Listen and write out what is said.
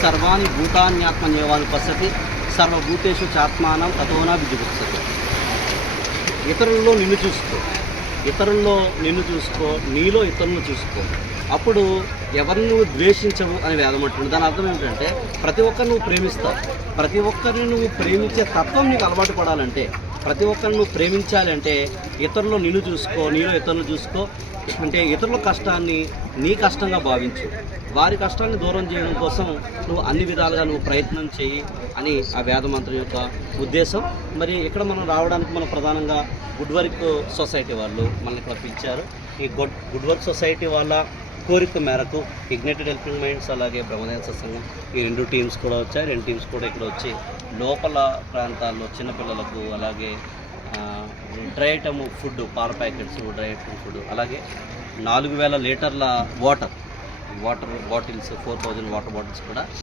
సర్వాణి భూతాన్యాత్మన్యేవాని పశ్యతి సర్వభూతేషు చాత్మానం తతోనా విజుగుప్సతి. ఇతరుల్లో నిన్ను చూసుకో, నీలో ఇతరులను చూసుకో, అప్పుడు ఎవరిని నువ్వు ద్వేషించవు అని వేదం అంటుంది. దాని అర్థం ఏంటంటే ప్రతి ఒక్కరిని నువ్వు ప్రేమిస్తావు. ప్రతి ఒక్కరిని నువ్వు ప్రేమించే తత్వం నీకు అలవాటు పడాలంటే, ప్రతి ఒక్కరిని నువ్వు ప్రేమించాలి అంటే ఇతరుల్లో నిన్ను చూసుకో, నీలో ఇతరులను చూసుకో. అంటే ఇతరుల కష్టాన్ని నీ కష్టంగా భావించు, వారి కష్టాన్ని దూరం చేయడం కోసం నువ్వు అన్ని విధాలుగా నువ్వు ప్రయత్నం చేయి అని ఆ వేదమంత్రం యొక్క ఉద్దేశం. మరి ఇక్కడ మనం రావడానికి మనం ప్రధానంగా గుడ్ వర్క్ సొసైటీ వాళ్ళు మనల్ని ఇక్కడ పిలిచారు. ఈ గుడ్ వర్క్ సొసైటీ వాళ్ళ కోరిక మేరకు ఇగ్నైటెడ్ హెల్పింగ్ మైండ్స్ అలాగే బ్రహ్మదేవ సత్సంగం ఈ 2 టీమ్స్ కూడా వచ్చాయి. 2 టీమ్స్ కూడా ఇక్కడ వచ్చి లోపల ప్రాంతాల్లో చిన్నపిల్లలకు అలాగే డ్రై ఐటమ్ ఫుడ్, పాల ప్యాకెట్స్, డ్రై ఐటమ్ ఫుడ్, అలాగే 4000 లీటర్ల వాటర్ బాటిల్స్, 4000 వాటర్ బాటిల్స్ కూడా